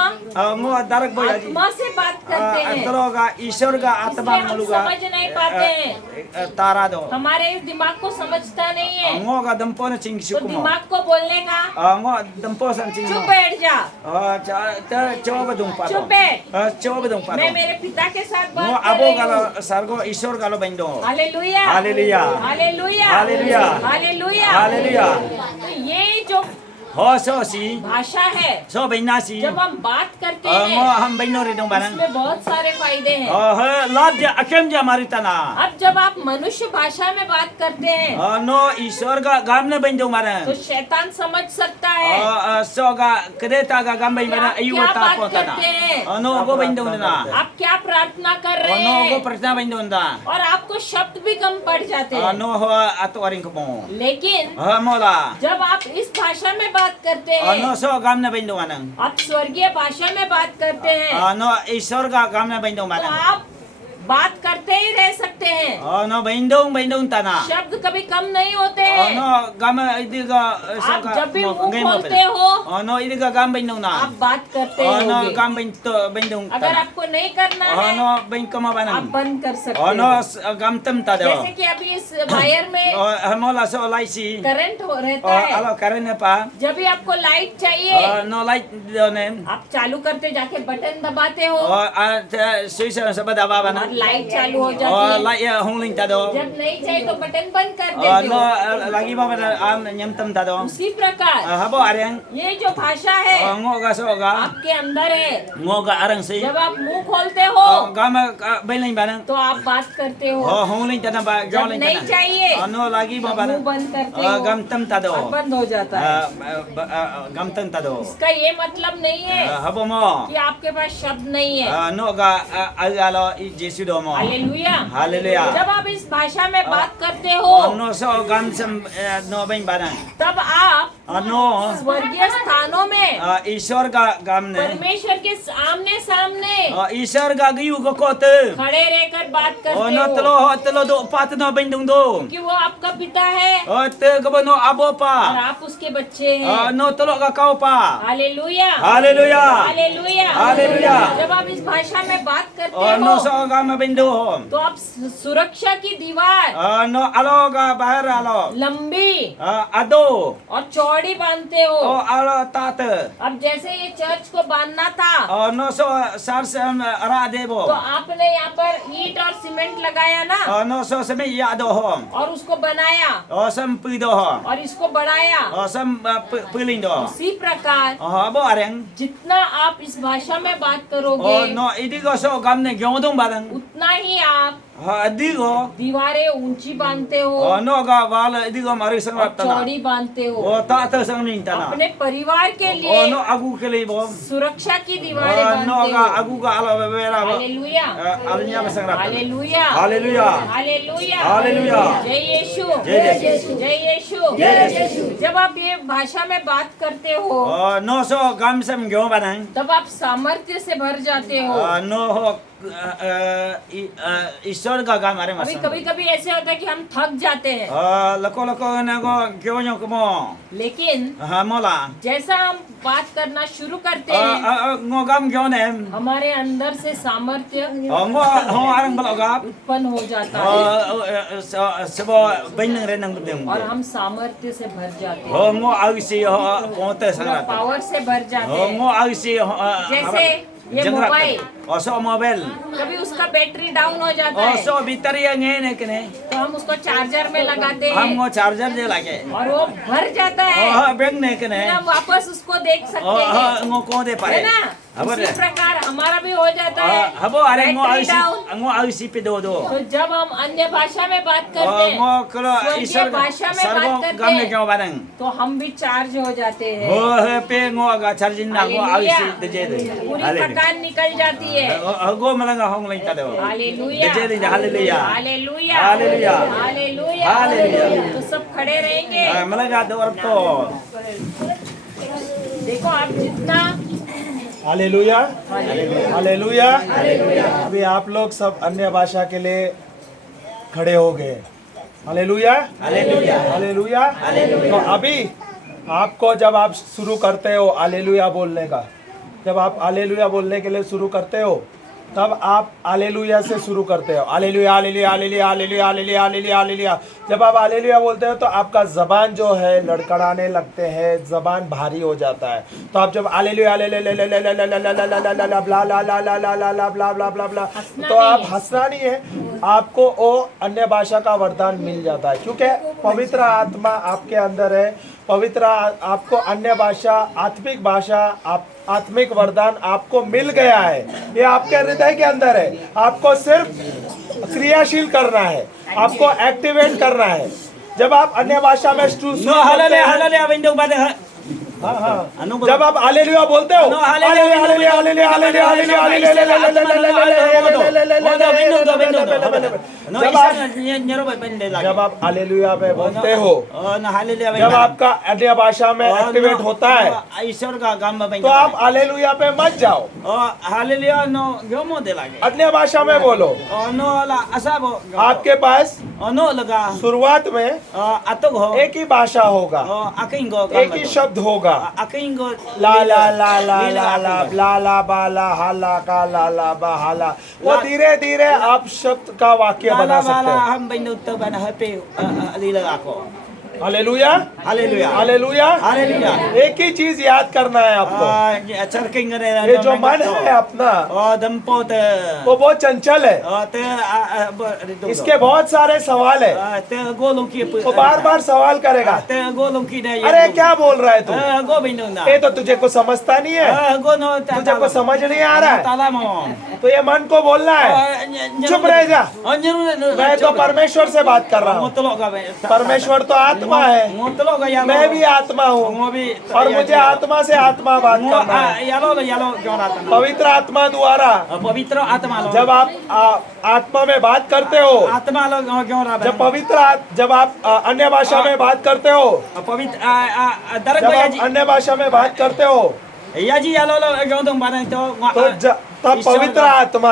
ngo darak boy yaji आत्मा से बात करते हैं, antara ga ईश्वर का आत्मा इसलिए हम nguluga समझ नहीं पाते हैं। tara do हमारे इस दिमाग को समझता नहीं है, ngo ga dampo na ching तो sukumo दिमाग को बोलने का ngo dampo san ching चुप बैठ जा, coba dong pa चुप बैठ, coba dong pa मैं मेरे पिता के साथ ngo बात कर abo रही galo हूँ। sargo ईश्वर galo bendo hallelujah, hallelujah, hallelujah, hallelujah, hallelujah, hallelujah. तो ये जो ho so si भाषा है so bainasi जब हम बात करते ngo हैं ham baino ri dong banang इसमें बहुत सारे फायदे हैं। lad ja akem ja maritana अब जब आप मनुष्य भाषा में बात करते हैं no ईश्वर का गाम ने बन दो मारा तो शैतान समझ सकता है so ga kreta ga gam bain bana आप ayu क्या ta बात po ta करते हैं? no go bain dong na आप क्या प्रार्थना कर रहे no go हैं prajna bain dong da और आपको शब्द भी कम पड़ जाते हैं, no ho ato aring ko mo लेकिन mola जब आप इस भाषा में बात करते हैं no so gam na bain dong anang आप स्वर्गीय भाषा में बात करते हैं no ईश्वर का गाम ने बन दो तो मारा आप बात करते ही रह सकते हैं, no bain dong ta na शब्द कभी कम नहीं होते हैं। no gam idi ga आप जब भी मुंह खोलते हो no idi ga gam bain dong na आप बात करते no होंगे, gam bain to bain dong ta अगर आपको नहीं करना है no bain ko ma आप banang बंद कर सकते no हो। gam tam ta do जैसे कि अभी इस वायर में mola so lai si current रहता है, alo karena pa जब भी आपको लाइट चाहिए no light do nen आप चालू करते जाके बटन दबाते हो switch sa bada ba और na लाइट चालू हो जाती है। light hong ling ta do जब नहीं चाहिए तो बटन बंद कर देते no हो। lagi ba am nyam tam ta do उसी प्रकार habo areng ये जो भाषा है ngo ga so ga आपके अंदर है, ngo ga arang si जब आप मुंह खोलते हो gam bain ling banang तो आप बात करते हो, hong ling ta na ba जब नहीं चाहिए no lagi ba तो banang मुंह बंद करते हो gam tam ta do और बंद हो जाता है। gam tam ta do इसका ये मतलब नहीं है habo mo कि आपके पास शब्द नहीं है। no ga alo Jesu do mo hallelujah. hallelujah जब आप इस भाषा में बात करते हो no so gam sam no bain banang तब आप no स्वर्गीय स्थानों में ईश्वर का गम ने परमेश्वर के सामने सामने ईश्वर का गयु को कोत खड़े रहकर बात करते no हो, telo do pat no bain dung do कि वो आपका पिता है te ko no abo और pa आप उसके बच्चे हैं। no telo ka kau pa hallelujah, hallelujah hallelujah, hallelujah. जब आप इस भाषा में बात करते no हो so gam bain do तो आप सुरक्षा की दीवार no alo ga bahar alo लंबी ado और चौड़ी बांधते हो। alo tat अब जैसे ये चर्च को बांधना था no so sar sam ra debo तो आपने यहाँ पर ईंट और सीमेंट लगाया ना no so sami ya do hom और उसको बनाया sam pi do hom और इसको बढ़ाया। sam piling do उसी प्रकार abo areng जितना आप इस भाषा में बात करोगे no idi ko so gam ne gyong dong barang उतना ही आप Adigo. दीवारें ऊंची बांधते हो No ga wala adigo mari sang और tana. चौड़ी बांधते हो Oh ta ta sang ning tana. अपने परिवार के Oh लिए no agu ke le bom. सुरक्षा की दीवारें No बांधते ga हो agu ga ala bera ba. Hallelujah Alinya ba sang tana. Hallelujah Hallelujah. Hallelujah Hallelujah. जय यीशु जय यीशु। जय यीशु जय यीशु। जब आप ये भाषा में बात करते हो No so gam sam gyo ba nang. तब आप सामर्थ्य से भर जाते हो No ho ईश्वर का काम हमारे अभी मसन. कभी कभी ऐसे होता है कि हम थक जाते हैं लको लको ना को क्यों न्यो कमो. लेकिन हाँ मोला. जैसा हम बात करना शुरू करते हैं ngô gam क्यों ने. हमारे अंदर से सामर्थ्य ngô ho arang balo gap. उत्पन्न हो जाता है sebo bainang ren nang bedeng. और हम सामर्थ्य से भर जाते हो हैं ngô ausi ho ponte sangat. Power से भर जाते हो हैं ngô ausi जैसे ये मोबाइल so मोबाइल. कभी उसका बैटरी डाउन हो जाता है so bitari yang ne kene. तो हम उसको चार्जर में लगाते हम हैं ngô charger je lage. और वो भर जाता है beng ne kene. फिर हम वापस उसको देख सकते हैं ngô ko de है pare. ना उसी प्रकार हमारा भी हो जाता है habo are ngô battery ausi down ngô ausi pe do do. तो जब हम अन्य भाषा में बात करते हैं ngô kalau स्वर्गीय ईश्वर भाषा में सर्व बात करते gam ne हैं क्यों barang. तो हम भी चार्ज हो जाते हैं हो पे ngô aga charging na ngô hallelujah. ausi de je de. पूरी थकान निकल जाती है go malanga hong lang ta do. Hallelujah de je de hallelujah. Hallelujah hallelujah. Hallelujah hallelujah. तो सब खड़े रहेंगे malanga do orto. देखो आप जितना हालेलुया हालेलुया अभी आप लोग सब अन्य भाषा के लिए खड़े हो गए हालेलुया हालेलुया। हालेलुया तो अभी आपको जब आप शुरू करते हो हालेलुया बोलने का जब आप हालेलुया बोलने के लिए शुरू करते हो तब आप हालेलुया से शुरू करते हो hallelujah hallelujah hallelujah hallelujah hallelujah hallelujah hallelujah जब आप हालेलुया बोलते हो तो आपका जबान जो है लड़खड़ाने लगते हैं जबान भारी हो जाता है तो आप जब हालेलुया हालेलुया ब्ला ला ला ला ला ला ला ब्ला ब्ला ब्ला ब्ला तो आप हंसना नहीं है आपको वो अन्य भाषा का वरदान मिल जाता है क्योंकि पवित्र आत्मा आपके अंदर है पवित्र आपको अन्य भाषा आत्मिक भाषा आत्मिक वरदान आपको मिल गया है ये आपके हृदय के अंदर है आपको सिर्फ क्रियाशील करना है आपको एक्टिवेट करना है जब आप अन्य भाषा में no hallelujah hallelujah window barang. हाँ हाँ जब आप हालेलुया बोलते हो No, hallelujah, hallelujah hallelujah hallelujah hallelujah जब आप हालेलुया पे बोलते हो जब आपका अन्य भाषा में एक्टिवेट होता है ईश्वर का काम में तो आप हालेलुया पे मत जाओ हालेलुया नो क्यों मोदे लागे. अन्य भाषा में बोलो no la asabo. आपके पास no laga. शुरुआत में atog ho. एक ही भाषा होगा aking go. एक ही शब्द होगा aking go. ला ला ला ला ला ला ला ला बाला हाला का ला ला बा हाला वो धीरे धीरे आप शब्द का वाक्य बना सकते हो हम window to bana happy alila ako. Hallelujah hallelujah hallelujah hallelujah. एक ही चीज याद करना है आपको चरकिंग करे. ये जो मन है अपना दंपो ते. वो बहुत चंचल है ते इसके बहुत सारे सवाल है ते गोलों की. वो बार बार सवाल करेगा ते गोलों की नहीं. अरे क्या बोल रहा है तू गो window ना. ये तो तुझे को समझता नहीं है गो no. तुझे को समझ नहीं आ रहा है ताला मो. तो ये मन को बोलना है चुप रह जा मैं तो परमेश्वर से बात कर रहा हूँ परमेश्वर तो आत्मा है मैं भी आत्मा हूँ और मुझे आत्मा से आत्मा बात करना है पवित्र आत्मा द्वारा पवित्र आत्मा लो. जब आप आत्मा में बात करते हो आत्मा लो क्यों रहा. जब आप अन्य भाषा में बात करते हो पवित्र दरक जब याजी. आप अन्य भाषा में बात करते हो याजी यालो लो क्यों तुम बाने तो. तब पवित्र आत्मा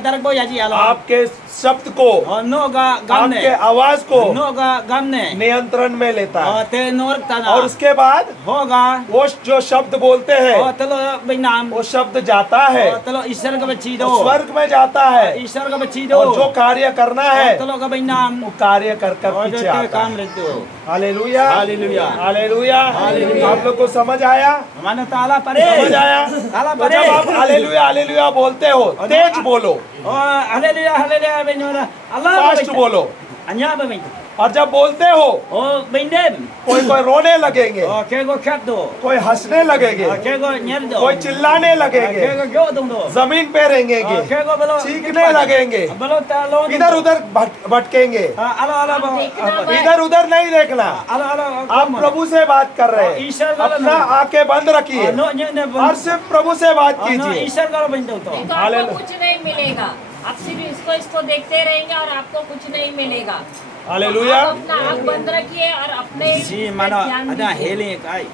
दरक बो याजी यालो. आपके शब्द को नो गा गामने. आपके आवाज को नो गा गामने. नियंत्रण में लेता है ते नोर तना. और उसके बाद होगा. वो जो शब्द बोलते हैं तलो बिनाम. वो शब्द जाता है तलो ईश्वर का बच्ची दो. स्वर्ग में जाता है ईश्वर का बच्ची दो. और जो कार्य करना है तलो का बिनाम. वो कार्य कर कर पीछे आता काम है रहते हो. Hallelujah hallelujah. Hallelujah hallelujah. आप लोग को समझ आया माने ताला परे. समझ आया ताला तो परे. जब आप हालेलुया हालेलुया बोलते हो तेज बोलो हालेलुया हालेलुया बेनोरा. अल्लाह फास्ट बोलो अन्या बे. और जब बोलते हो Oh, bindem. कोई कोई रोने लगेंगे, Oh, kego khat do. कोई हंसने लगेंगे, Oh, kego nyer do. कोई चिल्लाने लगेंगे, Kego jo dong do. जमीन पे Oh, रेंगेंगे, kego belo. चीखने लगेंगे, Belo talo. इधर उधर भटकेंगे। Alo alo bang. देखना मत। इधर उधर नहीं देखना, Alo alo. आप प्रभु से बात कर रहे हैं। ईश्वर वाला अपना नहीं। आंखें बंद रखिए No nyer ne और सिर्फ प्रभु से बात No कीजिए। ईश्वर का बिंदु तो. तो आपको हालेलुया। कुछ नहीं मिलेगा। आप सिर्फ इसको देखते रहेंगे और आपको कुछ नहीं मिलेगा। हालेलुया। आप अपना आँख बंद रखिए और अपने Si पे mana ध्यान ada दीजिए। healing kai.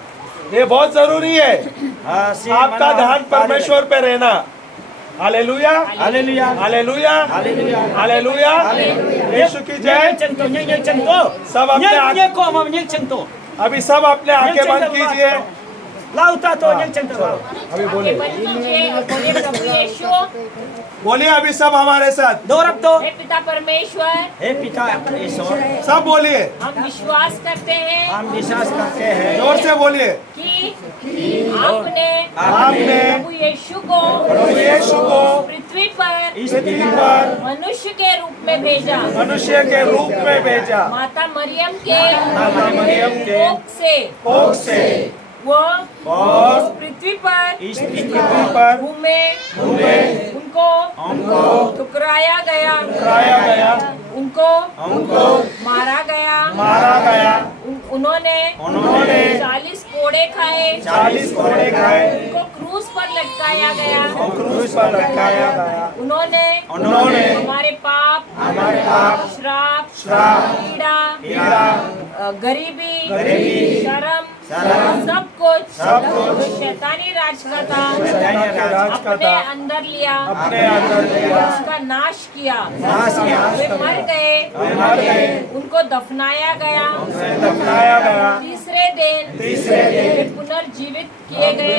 ये बहुत जरूरी है, Si आपका ध्यान परमेश्वर पे रहना। Hallelujah, Haleluya. Hallelujah, Haleluya. Hallelujah. Yeshu की जय। Cengto, nyer cengto. सब अपने Nyer ko mam nyer cengto. अभी सब अपने आंखें बंद कीजिए। Lauta to nyer cengto. अभी आगे बोले, बंद कीजिए और बोलिए प्रभु यीशु, बोलिए अभी सब हमारे साथ, Dorap to. हे पिता परमेश्वर, हे पिता ईश्वर, सब बोलिए, हम विश्वास करते हैं हम विश्वास करते हैं जोर से बोलिए। कि आपने आपने प्रभु यीशु को प्रभु यीशु को पृथ्वी पर इस पृथ्वी पर मनुष्य के रूप में भेजा। मनुष्य के रूप में भेजा। माता मरियम के माता मरियम के कोख से वो और इस पृथ्वी पर इस पृथ्वी पर घूमे, उनको ठुकराया गया, कराया गया, उनको मारा गया, मारा गया, उन्होंने 40 कोड़े खाए, 40 कोड़े खाए, उनको क्रूस पर लटकाया गया, क्रूस पर लटकाया गया। उन्होंने हमारे पाप, श्राप, पीड़ा, गरीबी, शर्म, सब कुछ शैतानी राज का था अपने अंदर लिया, उसका नाश किया। वे मर गए, उनको दफनाया गया, तीसरे दिन वे पुनर्जीवित किए गए।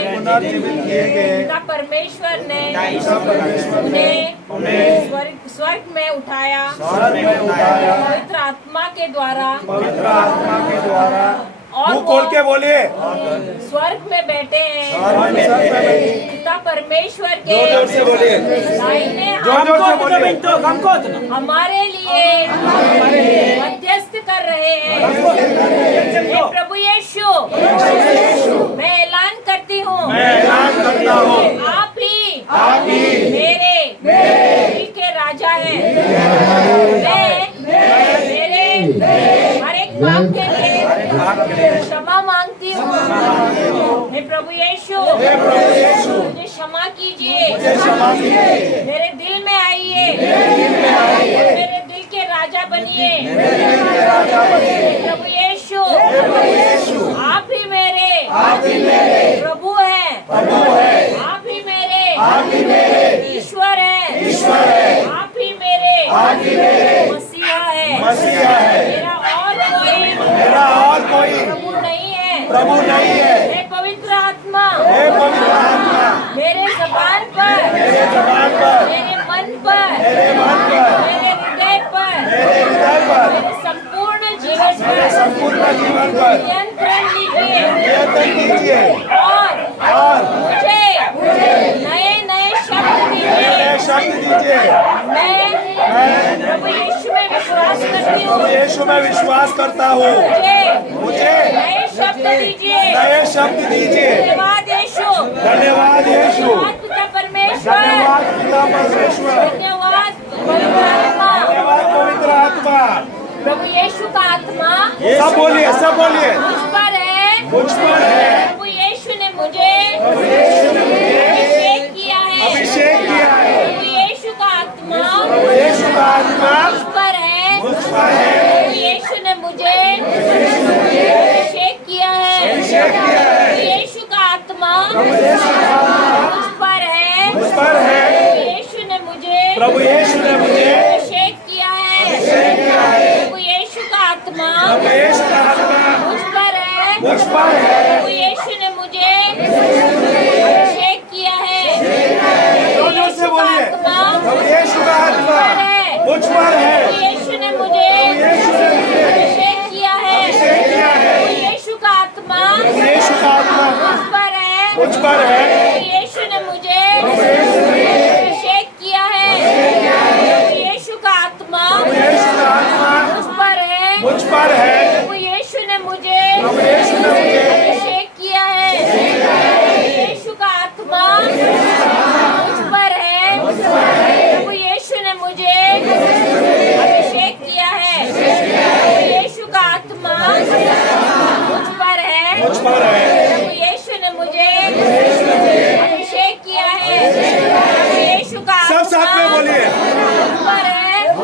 पिता परमेश्वर ने उन्हें स्वर्ग में उठाया, पवित्र आत्मा के द्वारा, और मुंह खोल के बोलिए, स्वर्ग में बैठे हैं। पिता परमेश्वर के जोर से बोलिए, दाहिने जोर जोर से बोलिए। हाथ हमारे लिए मध्यस्थ कर रहे हैं। हे प्रभु यीशु, मैं ऐलान करती हूँ, आप ही मेरे दिल के राजा हैं। मैं मेरे हर एक पाप के लिए क्षमा मांगती हूँ। हे प्रभु यीशु, मुझे क्षमा कीजिए, मेरे दिल में आइए, मेरे दिल के राजा बनिए। हे प्रभु यीशु, आप ही मेरे प्रभु हैं, आप ही मेरे ईश्वर हैं, आप ही मेरे मसीहा है। मेरा और कोई प्रभु नहीं है। हे पवित्र आत्मा, मेरे जबान पर, मेरे मन पर, मेरे हृदय पर, मेरे संपूर्ण जीवन पर नियंत्रण लीजिए और मुझे नए शब्द दीजिए। मैं प्रभु यीशु में विश्वास करती हूँ। यीशु में विश्वास करता हूँ। मुझे नए शब्द दीजिए। धन्यवाद यीशु, धन्यवाद यीशु, धन्यवाद पिता परमेश्वर, धन्यवाद पवित्र आत्मा। प्रभु यीशु का आत्मा सब बोलिए, मुझ पर है। प्रभु यीशु ने मुझे अभिषेक किया है। प्रभु यीशु का आत्मा मुझ पर है। प्रभु यीशु ने मुझे अभिषेक किया है। प्रभु यीशु का आत्मा मुझ पर है। प्रभु यीशु ने मुझे अभिषेक किया है। प्रभु यीशु का आत्मा मुझ पर है। प्रभु यीशु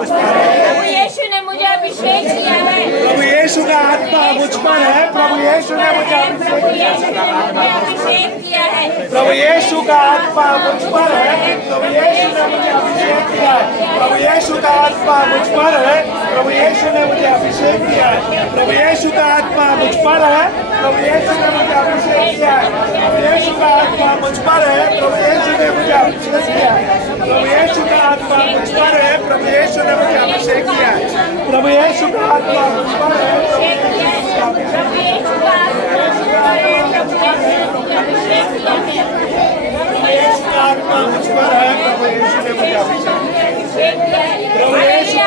प्रभु यीशु ने मुझे अभिषेक किया है। प्रभु यीशु का आत्मा मुझ पर है। प्रभु यीशु ने मुझे प्रभु यीशु ने मुझे अभिषेक किया है। प्रभु यीशु का आत्मा मुझ पर है। प्रभु यीशु ने मुझे अभिषेक किया है। प्रभु यीशु का आत्मा मुझ पर है। प्रभु यीशु ने मुझे अभिषेक किया है। प्रभु यीशु का आत्मा मुझ पर है। प्रभु यीशु ने मुझे अभिषेक किया है। प्रभु यीशु का आत्मा मुझ पर है। प्रभु यीशु ने मुझे अभिषेक किया है। प्रभु यीशु का आत्मा मुझ पर है। प्रभु यीशु ने मुझे अभिषेक किया है। प्रभु यीशु का आत्मा मुझ पर है। प्रभु यीशु का आत्मा मुझ पर है। प्रभु यीशु का आत्मा मुझ पर है। प्रभु यीशु ने मुझे अभिषेक किया है। प्रभु यीशु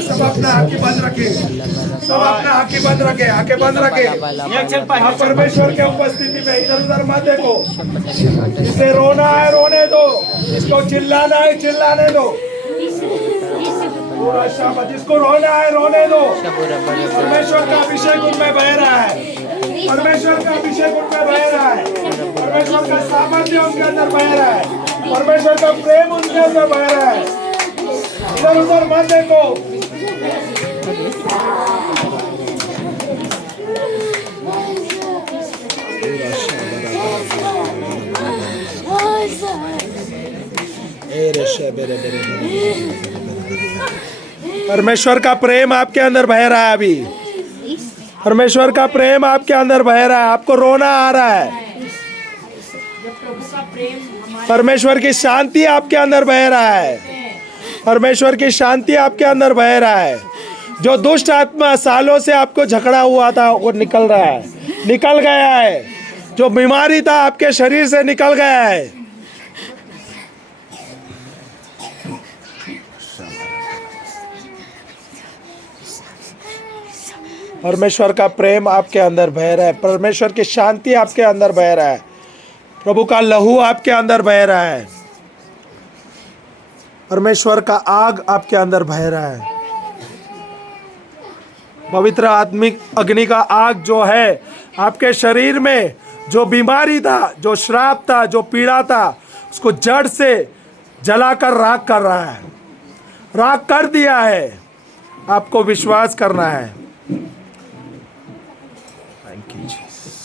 सब अपना आंखें बंद रखे, सब अपना आंखें बंद रखे, आंखें बंद रखे। आप परमेश्वर के उपस्थिति में इधर उधर मत देखो। इसे रोना है रोने दो, इसको चिल्लाना है चिल्लाने दो। पूरा शाबाश, जिसको रोना है रोने दो। परमेश्वर का अभिषेक उनमें बह रहा है, परमेश्वर का अभिषेक उनमें बह रहा है, परमेश्वर का सामर्थ्य उनके अंदर बह रहा है, परमेश्वर का प्रेम उनके अंदर बह रहा है। इधर उधर मत देखो। परमेश्वर का प्रेम आपके अंदर बह रहा है अभी। परमेश्वर का प्रेम आपके अंदर बह रहा है, आपको रोना आ रहा है। जब प्रभु का प्रेम हमारे परमेश्वर की शांति आपके अंदर बह रहा है। परमेश्वर की शांति आपके अंदर बह रहा है। जो दुष्ट आत्मा सालों से आपको झगड़ा हुआ था वो निकल रहा है, निकल गया है। जो बीमारी था आपके शरीर से निकल गया है। परमेश्वर का प्रेम आपके अंदर बह रहा है। परमेश्वर की शांति आपके अंदर बह रहा है। प्रभु का लहू आपके अंदर बह रहा है। परमेश्वर का आग आपके अंदर बह रहा है। पवित्र आत्मिक अग्नि का आग जो है आपके शरीर में, जो बीमारी था, जो श्राप था, जो पीड़ा था, उसको जड़ से जलाकर राख कर रहा है, राख कर दिया है। आपको विश्वास करना है। Thank you Jesus.